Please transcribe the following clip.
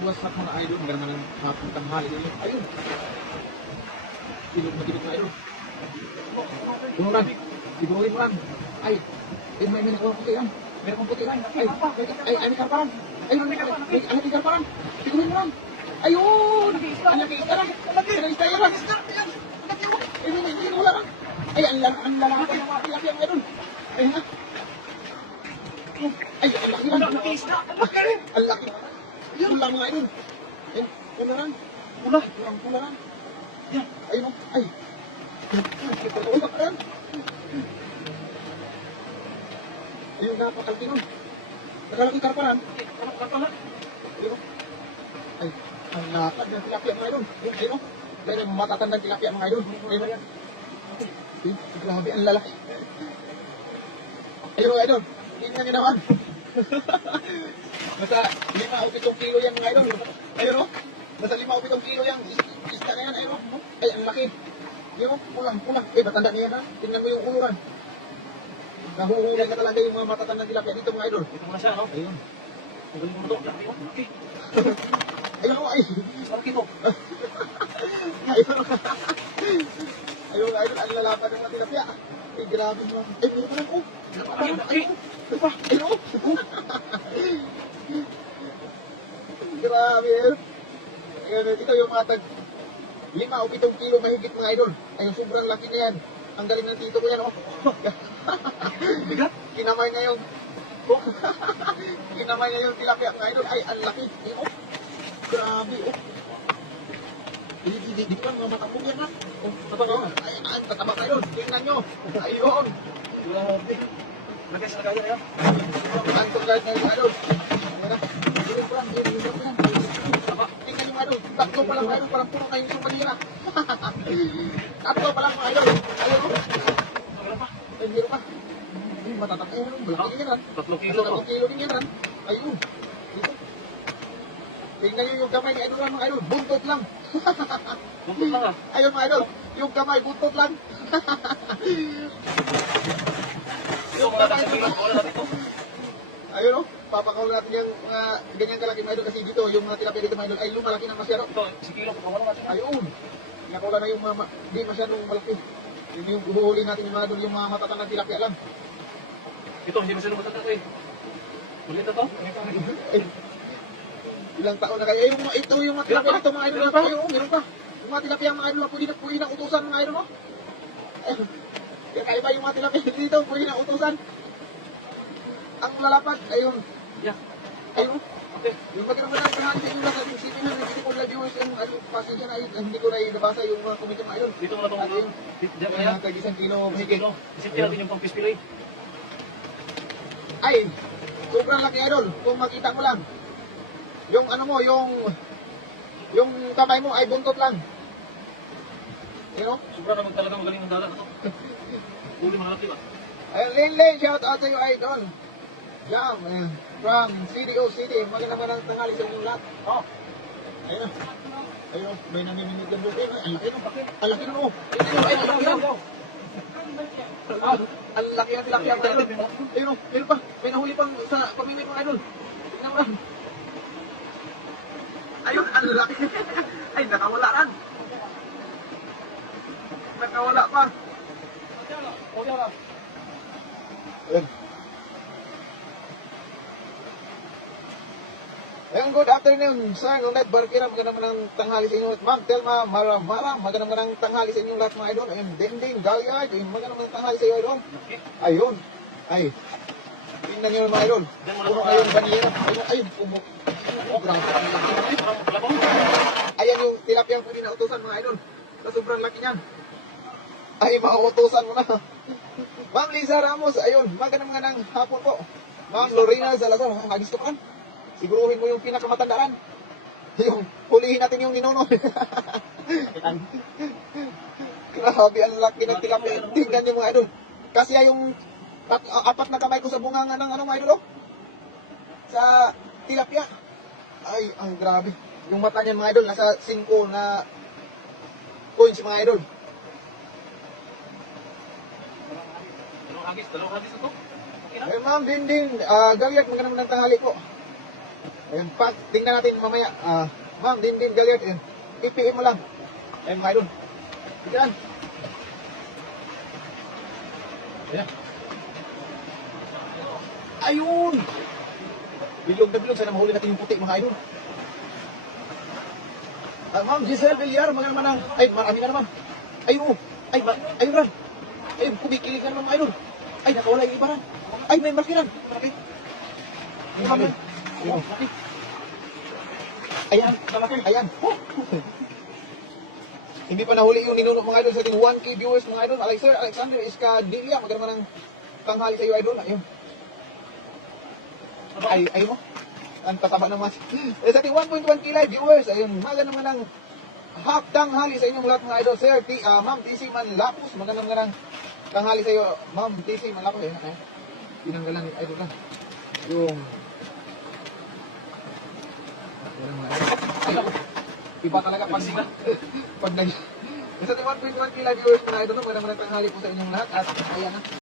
what's up mga idol? Maganda ng hapon tanghali ulit. Ayun. Ilog na mga idol. Tumuran. Siguruhin mo lang. Ay, may nakuha puti yan. Meron kong puti yan. Ay, may karparan. Ayun, may karparan. Siguruhin mo lang. Ayun! Ang laki-ista lang. Ang laki-ista yan. Ay, hindi mo lang. Ay, ang lalaki ng mga tilapia mga idol. Ay, ha? Ay, ang laki lang. Ang laki. Pula mga idol. Ay, pula lang. Pula lang. Yan, ayun o. Ay. Ay, bakaran. Ayun, napakalaki nun. Nakalaki karparan. Ayun o. Ay, ang lakad ng tilapia mga idol. Ayun o. Ayun o, matatandang tilapia mga idol. Ayun o. Ay, grabe, ang lalaki. Ayun o, idol. Tingnan nyo naman. Nasa 5 o 7 kilo yan mga idol. Ayun o. Nasa 5 o 7 kilo yan. Ista na yan. Ayun o. Ay, ang laki. Ayun o. Pulang. Eh, matanda niya yan ha. Tingnan mo yung uluran. Nahuhuli na talaga yung mga matatandang tilapia dito mga idol. Ito muna siya, no? Ayun. Ang galing mo ito. Laki. Ayun o. Ay. Laki ito. Ayun o. Ayun idol. Ang lalapad ng mga tilapia. Ay, grabe mo. Ay, meron pa lang o. Ayun, laki. Ayun o. Grabe. Ayun, ito yung mga tag 5 o 7 kilo mahigit mga idol. Ayun, sobrang laki na yan. Ang galing ng tito ko yan, oh. Bigat. Kinamay na yung kinamay na yung tilapia mga idol. Ay, ang laki. Ayun, oh. Grabe, oh. Di pa mga matapong yan, ha? Oh, tataba. Ay, tataba kayo. Tingnan nyo. Ayun. Grabe. Lagay sa lagayan, ayan. Antong guard na yung idol. Ayun na. Ayun pa lang. Ayun pa lang. Tingnan yung idol. Tatlo pa lang mga idol. Parang puro na yung sumalira. Tatlo pa lang mga idol. Ayun, oh. Ay, meron pa. Ay, matatak. Ayun, malaki yan, ha? 3 kilo to. 3 kilo din yan, ha? Ayun. Dito. Tingnan nyo yung kamay ni idol mga idol. Buntot lang. Buntot lang ah. Ayun mga idol. Yung kamay, buntot lang. Yung mga nasa kilo, wala natin ito. Ayun, oh. Papakaw natin yung mga ganyang kalaki mga idol. Kasi dito, yung mga tilapia dito mga idol ay lumalaki na masyado. Ito, si kilo, pagkawalan natin. Ayun. Nakawala na yung mga, di masyadong malaki. Yun yung uhuhuli natin yung mga idol, yung mga matatandang tilapia lang. Ito, hindi masyadong matanda ito eh. Ulit na to. Ay, ilang taon na kayo. Ayun, ito yung mga tilapia dito mga idol. Meron pa? Ayun, meron pa. Yung mga tilapia mga idol, pwede na utusan mga idol, no? Ayun. Kaya kaiba yung mga tilapia dito, pwede na utusan. Ang lalapad, ayun. Yeah. Ayun. Okay. Yung pagkakaroon ng pangalan sa inyo lang sa isipin ng hindi ko na viewers ang pasensya na hindi ko na nabasa yung mga komento mga idol. Dito mo na itong Ayun. diyan kaya. Mga tag 1 kilo Isip mahigit. kilo. Isipin natin yung pang-pispilay. Ay, sobrang laki idol. Kung makita mo lang. Yung ano mo, yung kamay mo ay buntot lang. You know? Sobra naman talaga magaling ang dalat na to. Uli mga laki ba? Ayun, Linlin, shout out sa iyo idol. Jam, from CDO City. Magandang tanghali sa inyong lahat. Oh. Ayun. Ayun, may namimingit lang doon. Ayun, ang laki no. Ang laki no. Ay, ang laki no. Ah, ang laki ng tilapia mga idol. Ayun o, meron pa. May nahuli pang sa pamimit mga idol. Tingnan mo lang. Ayun, ang laki. Ay, nakawala ran. Nakawala pa. Ayun. Ayun, good afternoon, sir. Ngunit Barkira, magandang tanghali sa inyo. Ma'am Telma, Mara, magandang tanghali sa inyong lahat mga idol. Ayun, Dending, Galyard, ayun, magandang tanghali sa iyo idol. Ayun, ay. Tingnan nyo mga idol. Puno kayong banira. Ayun, ayun, pumo. Oh, grabe. Ayan yung tilapia ang pwede na utusan mga idol. Sa sobrang laki niyan. Ay, mauutusan mo na. Ma'am Lisa Ramos, ayun, magandang hapon po. Ma'am Lorena Salazar, gusto ka? Siguruhin mo yung pinakamatandaan. Yung hulihin natin yung ninuno. Grabe, ang laki ng tilapia. Tingnan niyo mga idol. Kasi yung 4 na kamay ko sa bunganga ng ano mga idol, oh. Sa tilapia. Ay, ang grabe. Yung mata niya mga idol, nasa 5 na coins mga idol. Dalawang hagis na to. Okay na? Ma'am Dinding, Galyat, magandang tanghali po. Ayan, pag tingnan natin mamaya, ma'am, din Galiard, ayan, i-PM mo lang. Ayan mga idol. Tignan. Ayan. Ayun! Bilog na bilog, sana mahuli natin yung puti mga idol. Ma'am, Giselle Villar, mga naman ang, ay, marami na naman. Ayun, ayun ran. Ayun, kumikilig na naman mga idol. Ay, nakawala yung iba ran. Ay, may markiran. Malaki. Ayun, ma'am. Ayun, malaki. Ayan, malaki. Ayan. Oh. Hindi pa nahuli yung ninuno mga idol sa ating 1K viewers mga idol. Sir Alexander Escadilla, maganda ng tanghali sa iyo idol. Ayun. Ayun mo. Ang tataba naman. Sa ating 1.1K live viewers, ayun, maganda naman ng tanghali sa inyong lahat mga idol. Sir, Ma'am TC Manlapus, maganda naman ng tanghali sa iyo. Ma'am TC Manlapus, ayun. Tinanggalan ni idol lang. Yung iba talaga pag nag sa 1.1K live viewers mga idol, magandang tanghali po sa inyong lahat at ayan na.